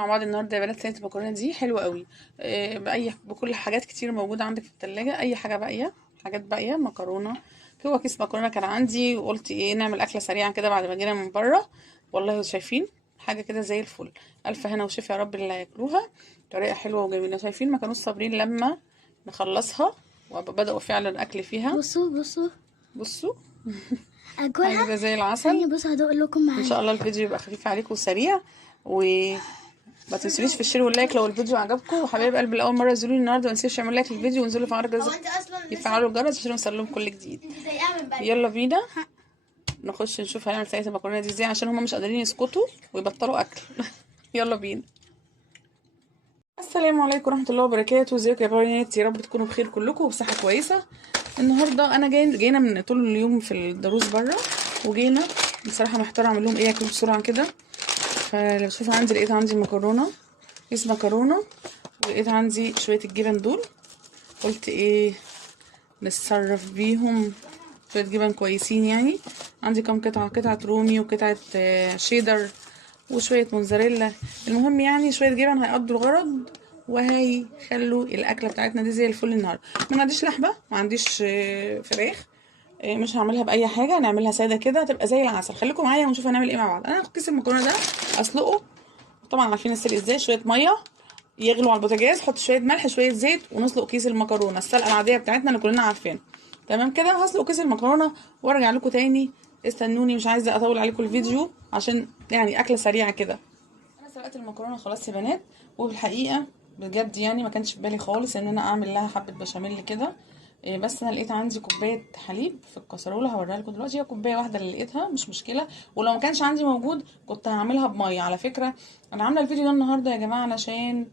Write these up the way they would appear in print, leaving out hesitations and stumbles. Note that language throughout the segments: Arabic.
مع بعض النهارده يا بنات. صينيه المكرونه دي حلوه قوي، بكل حاجات كتير موجوده عندك في التلاجة. اي حاجه باقيه، حاجات باقيه مكرونه. هو كيس مكرونه كان عندي وقلت ايه نعمل اكله سريعه كده بعد ما جينا من بره. والله شايفين حاجه كده زي الفل. الف هنا وشفا يا رب اللي هياكلوها. طريقه حلوه وجميله. شايفين ما كانوش صابرين لما نخلصها وبداوا فعلا اكل فيها. بصوا حاجه اكلها كده زي العسل. ثانيه. بصوا هدوق لكم معايا ان شاء الله الفيديو يبقى خفيف عليكم وسريع. ما تنسونيش في الشير واللايك لو الفيديو عجبكم. وحبايب قلبي الاول مره ينزلوا لي النهارده ما تنسوش تعملوا لايك للفيديو وانزلوا في الجرس يفعلوا الجرس عشان يوصل لهم كل جديد. يلا بينا نخش نشوف هنعمل سلطه المكرونه دي ازاي عشان هما مش قادرين يسكتوا ويبطلوا اكل. يلا بينا. السلام عليكم ورحمه الله وبركاته. ازيكم يا بنات؟ يا رب تكونوا بخير كلكم وبصحه كويسه. النهارده انا جينا من طول اليوم في الدروس بره، وجينا بصراحه محتاره اعمل لهم ايه ياكلوا بسرعه كده. فلو تشوفوا عندي لقيت عندي مكرونه، كيس مكرونه، ولقيت عندي شويه الجبن دول. قلت ايه نتصرف بيهم. شويه جبن كويسين يعني. عندي كام قطعه رومي وقطعه شيدر وشويه موزاريلا. المهم يعني شويه جبن هيقضوا الغرض وهيخلوا الاكله بتاعتنا دي زي الفل. النهارده ما عنديش لحمه، ما عنديش فراخ، مش هعملها باي حاجه، نعملها ساده كده تبقى زي العسل. خليكم معايا ونشوف هنعمل ايه مع بعض. انا هاخد كيس المكرونه ده اسلقه، طبعا عارفين السلق ازاي. شويه ميه يغلوا على البوتاجاز، حط شويه ملح شويه زيت ونسلق كيس المكرونه السلقه العاديه بتاعتنا اللي كلنا عارفينها. تمام كده. هسلق كيس المكرونه وارجع لكم تاني. استنوني، مش عايزه اطول عليكم الفيديو عشان يعني اكله سريعه كده. انا سلقت المكرونه خلاص يا بنات، وبالحقيقه بجد يعني ما كانش في بالي خالص ان انا اعمل لها حبه بشاميل كده. بس انا لقيت عندي كوبايه حليب في الكسرونه هوريها لكم دلوقتي. هي كوبايه واحده اللي لقيتها، مش مشكله. ولو ما كانش عندي موجود كنت هعملها بميه. على فكره انا عامله الفيديو ده النهارده يا جماعه علشان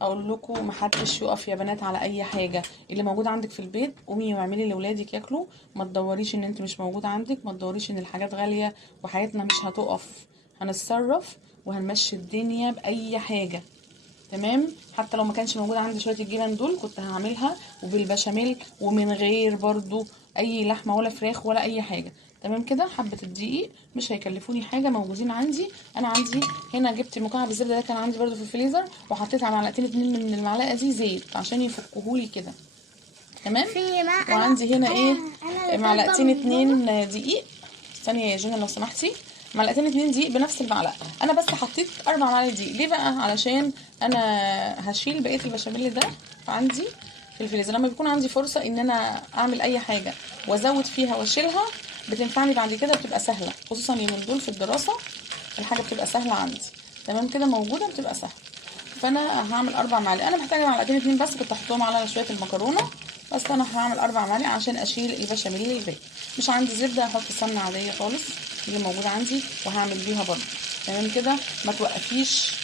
اقول لكم محدش يقف يا بنات على اي حاجه. اللي موجود عندك في البيت قومي واعملي لاولادك ياكلوا. ما تدوريش ان انت مش موجود عندك، ما تدوريش ان الحاجات غاليه وحياتنا مش هتقف. هنتصرف وهنمشي الدنيا باي حاجه. تمام. حتى لو ما كانش موجود عندي شويه الجبن دول كنت هعملها وبالبشاميل ومن غير برضو اي لحمه ولا فراخ ولا اي حاجه. تمام كده. حبه الدقيق مش هيكلفوني حاجه، موجودين عندي. انا عندي هنا جبت مكعب الزبده ده كان عندي برضو في الفريزر، وحطيت على معلقتين 2 من المعلقه دي زيت عشان يفكهولي كده. تمام. وعندي هنا ايه معلقتين 2 دقيق. ثانيه يا جنى لو سمحتي. معلقتين 2 دقيق بنفس المعلقه. انا بس حطيت 4 معالق دقيق. ليه بقى؟ علشان انا هشيل بقيه البشاميل ده عندي في الفريزر. لما بيكون عندي فرصه ان انا اعمل اي حاجه وازود فيها واشيلها بتنفعني بعد كده، بتبقى سهله. خصوصا اليومين دول في الدراسه الحاجه بتبقى سهله عندي. تمام كده. موجوده بتبقى سهله. فانا هعمل 4 معالق. انا محتاجه معلقتين 2 بس كنت هحطهم على شويه المكرونه، بس انا هعمل 4 معالق عشان اشيل البشاميل الباقي. مش عندي زبده هحط سمنه عاديه خالص اللي موجوده عندي وهعمل بيها برضه. تمام كده. ما توقفيش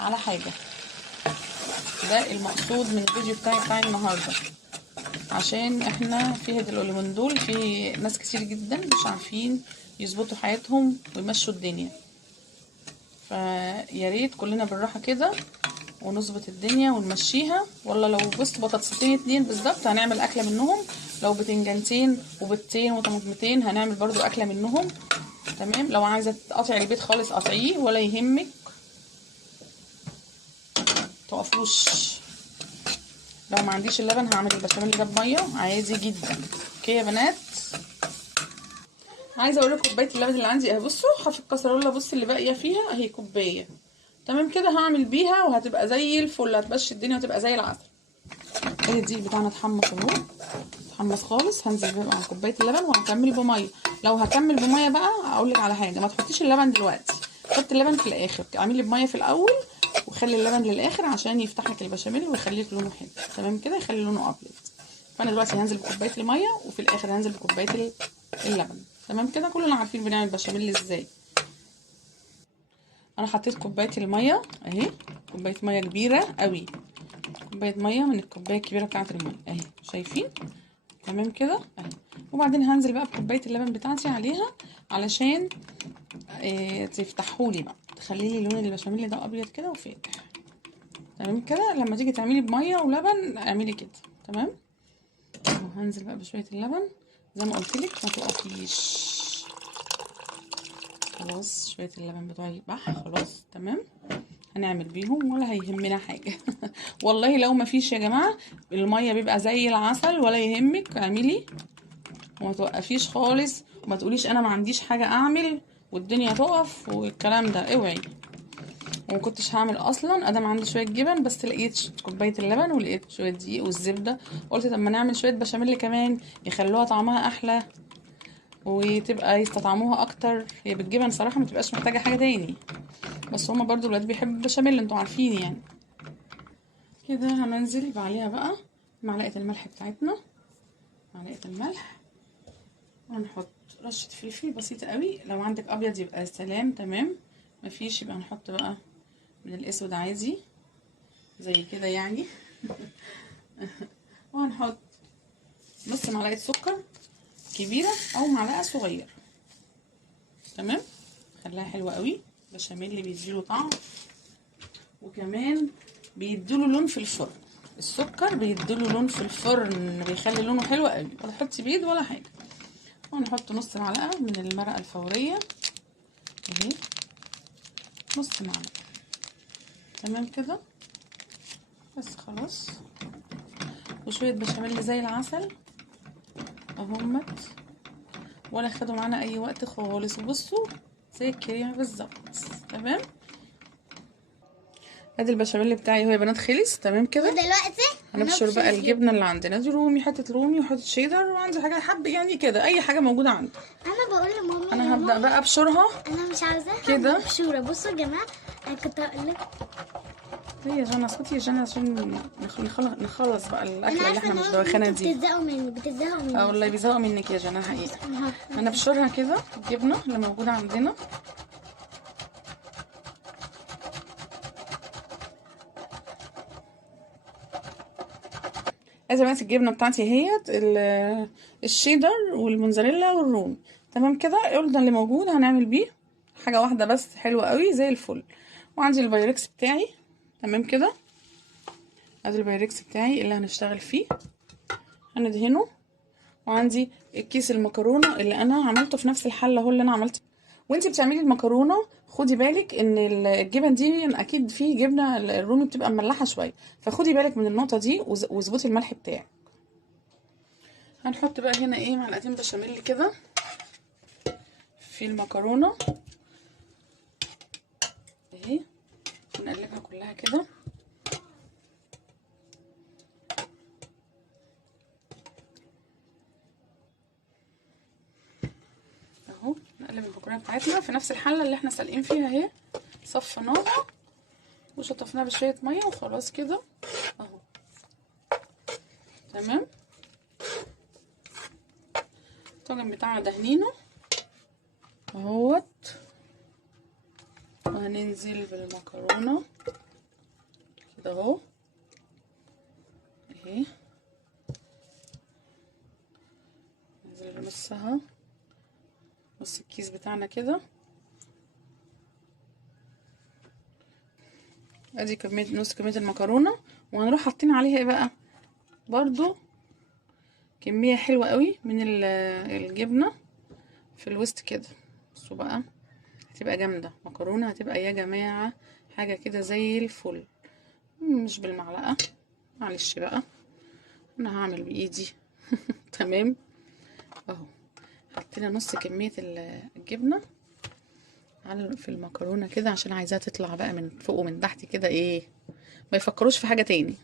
على حاجه. ده المقصود من الفيديو بتاعي النهارده، عشان احنا في اليومين دول في ناس كتير جدا مش عارفين يظبطوا حياتهم ويمشوا الدنيا. فيا ريت كلنا بالراحه كده ونظبط الدنيا ونمشيها. والله لو بص بطاطستين 2 بالظبط هنعمل اكله منهم، لو بتنجانتين وبيضتين وطماطمتين هنعمل برضو اكله منهم. تمام. لو عايزه تقطعي البيض خالص قطعيه ولا يهمك، تقفوش. لو ما عنديش اللبن هعمل البشاميل ده بميه عادي جدا. اوكي يا بنات. عايزه اقول لكم كوبايه اللبن اللي عندي اهي. بصوا في الكسرونه بص اللي باقيه فيها اهي كوبايه. تمام كده. هعمل بيها وهتبقى زي الفل، هتمشي الدنيا وتبقى زي العسل. ادي الدقيق بتاعنا اتحمص اهو، اتحمص خالص. هنزل بقى على كوبايه اللبن وهكمل بميه. لو هكمل بميه بقى اقول لك على حاجه، ما تحطيش اللبن دلوقتي، حطي اللبن في الاخر. اعملي بميه في الاول وخلي اللبن للاخر عشان يفتح لك البشاميل ويخليك لونه حلو. تمام كده. يخلي لونه ابيض. فانا دلوقتي هنزل بكوبايه الميه وفي الاخر هنزل بكوبايه اللبن. تمام كده. كلنا عارفين بنعمل بشاميل ازاي. انا حطيت كوبايه الميه اهي، كوبايه ميه كبيره قوي، كوبايه ميه من الكوبايه الكبيره بتاعه الميه اهي. شايفين؟ تمام كده اهي. وبعدين هنزل بقى بكوبايه اللبن بتاعتي عليها علشان تفتحولي بقى، تخلي لي لون البشاميل ده ابيض كده وفاتح. تمام كده. لما تيجي تعملي بميه ولبن اعملي كده. تمام. وهنزل بقى بشويه اللبن زي ما قلت لك، ما توقفيش. خلاص شويه اللبن بتوعي بح خلاص. تمام. هنعمل بيهم ولا هيهمنا حاجه. والله لو ما فيش يا جماعه الميه بيبقى زي العسل، ولا يهمك اعملي وما توقفيش خالص، وما تقوليش انا ما عنديش حاجه اعمل والدنيا تقف والكلام ده، اوعي. وما كنتش هعمل اصلا ادم عندي شويه جبن، بس لقيت كوبايه اللبن ولقيت شويه دقيق والزبده، قلت طب ما نعمل شويه بشاميل كمان يخلوها طعمها احلى وتبقى يستطعموها اكتر. هي بالجبن صراحه ما تبقاش محتاجه حاجه تاني، بس هما برضو الولاد بيحبوا البشاميل انتوا عارفين يعني. كده هننزل يبقى عليها بقى معلقه الملح بتاعتنا، معلقه الملح، وهنحط رشه فلفل بسيطه قوي، لو عندك ابيض يبقى سلام تمام، مفيش يبقى هنحط بقى من الاسود عادي زي كده يعني. وهنحط نص معلقه سكر كبيره او معلقه صغيره تمام، خليها حلوه قوي. بشاميل اللي بيديله طعم وكمان بيديله لون في الفرن، السكر بيديله لون في الفرن بيخلي لونه حلو قوي، ولا تحطي بيض ولا حاجه. وهنحط نص معلقه من المرقه الفوريه اهي، نص معلقه تمام كده بس خلاص. وشويه بشاميل زي العسل اهمت، ولا خدوا معانا اي وقت خالص، بصوا زي الكريمه بالظبط تمام. ادي البشاميل بتاعي هو يا بنات خلص تمام كده. ودلوقتي هنبشر بقى الجبنه اللي عندنا دي، رومي حته رومي وحته شيدر، وعندي حاجه حب يعني كده اي حاجه موجوده عندي. انا بقول لمامي انا هبدا بقى ابشرها انا مش عاوزاها كده. مبشوره. بصوا يا جماعه انا كنت هقول لك ليه يا جنى اسكتي يا جنى عشان نخلص بقى الاكله اللي عارفه احنا ان مش هم دوخانه دي. بتزهقوا مني اه والله بيزهقوا منك يا جنى حقيقه. هنبشرها كده الجبنه اللي موجوده عندنا. ادي بقى الجبنه بتاعتي اهيت، الشيدر والموزاريلا والرومي تمام كده. قلنا اللي موجود هنعمل بيه حاجه واحده بس حلوه قوي زي الفل. وعندي البايركس بتاعي تمام كده، ادي البايركس بتاعي اللي هنشتغل فيه هندهنه. وعندي الكيس المكرونه اللي انا عملته في نفس الحله اهو اللي انا عملت. وانتي بتعملي المكرونه خدي بالك ان الجبن دي اكيد في جبنه الرومي بتبقى مملحه شويه، فخدي بالك من النقطه دي واظبطي الملح بتاعك. هنحط بقى هنا ايه معلقتين بشاميل كده في المكرونه اهي، ونقلبها كلها كده اهو. نقلب المكرونه بتاعتنا في نفس الحله اللي احنا سالقين فيها اهي، صفيناها وشطفناها بشويه ميه وخلاص كده اهو تمام. الطاجن بتاعنا دهنينه اهوت، وهننزل بالمكرونه كده اهو اهي، ننزل بنصها نص الكيس بتاعنا كده. ادي كميه نص كميه المكرونه، وهنروح حاطين عليها ايه بقى برضو كميه حلوه قوي من الجبنه في الوسط كده. بصوا بقى هتبقى جامده مكرونه، هتبقى يا جماعه حاجه كده زي الفل. مش بالمعلقه معلش بقى انا هعمل بايدي. تمام اهو. حطينا نص كميه الجبنه على في المكرونه كده عشان عايزاها تطلع بقى من فوق ومن تحت كده ايه، ما يفكروش في حاجه تاني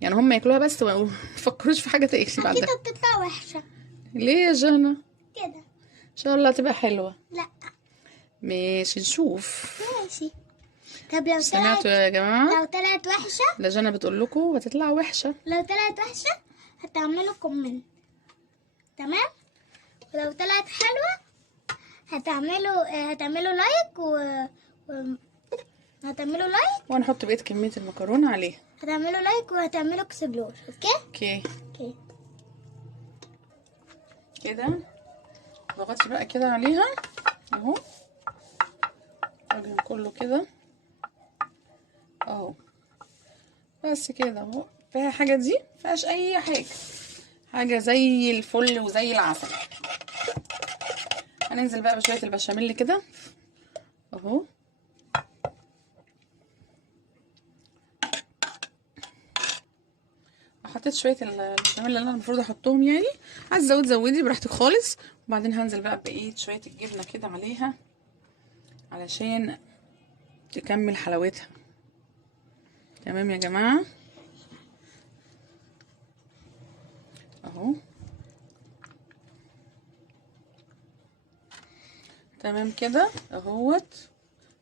يعني، هم ياكلوها بس وما يفكروش في حاجه تاني بعدها. كده بتطلع وحشه ليه يا جنى؟ كده ان شاء الله تبقى حلوه. لا ماشي نشوف. ماشي. طب لو سمعتوا طلعت يا جماعه؟ لو طلعت وحشه لا جنى بتقول لكم هتطلع وحشه. لو طلعت وحشه هتعملوا كومنت تمام، ولو طلعت حلوه هتعملوا لايك هتعملوا لايك وهنحط بقيه كميه المكرونه عليها. هتعملوا لايك وهتعملوا اكسبلور. اوكي اوكي كده ضغطي بقى كده عليها اهو الطاجن كله كده اهو، بس كده اهو. فيها حاجه دي مفيهاش اي حاجه زي الفل وزي العسل. هننزل بقى بشويه البشاميل كده اهو حطيت شويه البشاميل اللي انا المفروض احطهم يعني. عايز تزودي زودي براحتك خالص. وبعدين هنزل بقى بايه شويه الجبنه كده عليها علشان تكمل حلاوتها. تمام يا جماعه اهو. تمام كده اهوت،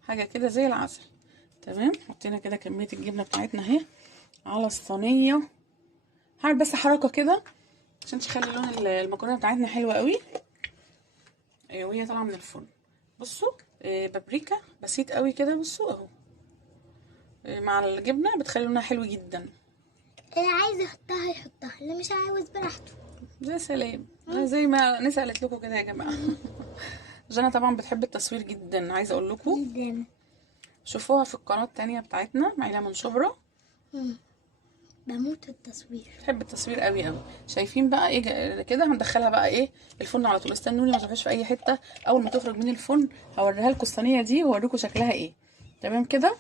حاجه كده زي العسل. تمام، حطينا كده كميه الجبنه بتاعتنا اهي على الصينيه. هعمل بس حركه كده عشان تخلي لون المكرونه بتاعتنا حلوه قوي وهي طالعه من الفرن. بصوا بابريكا بسيط قوي كده، بصوا اهو مع الجبنه بتخلي لونها حلو جدا. اللي عايز يحطها يحطها، اللي مش عاوز براحته. يا سلام، زي ما نسا قالت لكم كده يا جماعه. جانا طبعا بتحب التصوير جدا، عايزه اقول لكم جدا. شوفوها في القناه التانية بتاعتنا معيله من شبرا. بموت في التصوير، بحب التصوير قوي قوي. شايفين بقى ايه كده؟ هندخلها بقى ايه الفرن على طول. استنوني ما تروحوش في اي حته، اول ما تخرج من الفرن هوريها لكم الصينيه دي واوريكم شكلها ايه. تمام كده.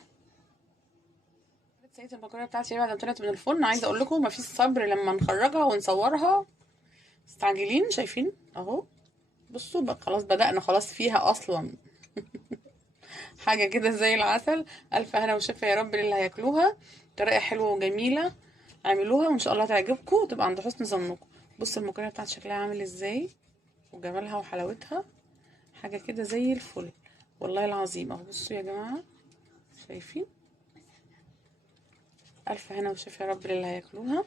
صينيه المكرونه بتاعتي بعد ما طلعت من الفرن، عايزه اقول لكم مفيش صبر لما نخرجها ونصورها، مستعجلين. شايفين اهو، بصوا بقى خلاص بدأنا خلاص فيها اصلا. حاجه كده زي العسل. الف هنا وشفا يا رب للي هياكلوها. طريقه حلوه وجميله، اعملوها وان شاء الله تعجبكم وتبقى عند حسن ظنكم. بصوا المكرونه بتاعت شكلها عامل ازاي وجمالها وحلاوتها، حاجه كده زي الفل والله العظيم اهو. بصوا يا جماعه شايفين؟ الف هنا وشفا يا رب للي هياكلوها.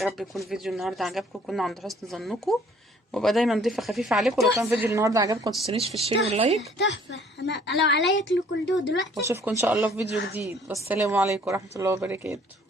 يا رب يكون فيديو النهارده عجبكم وكنا عند حسن ظنكم، وابقى دايما ضيفه خفيفه عليكم. لو كان فيديو النهارده عجبكم ما تنسونيش في الشير واللايك. تحفه. انا لو عليا اكل كل دول دلوقتي. واشوفكم ان شاء الله في فيديو جديد. والسلام عليكم ورحمه الله وبركاته.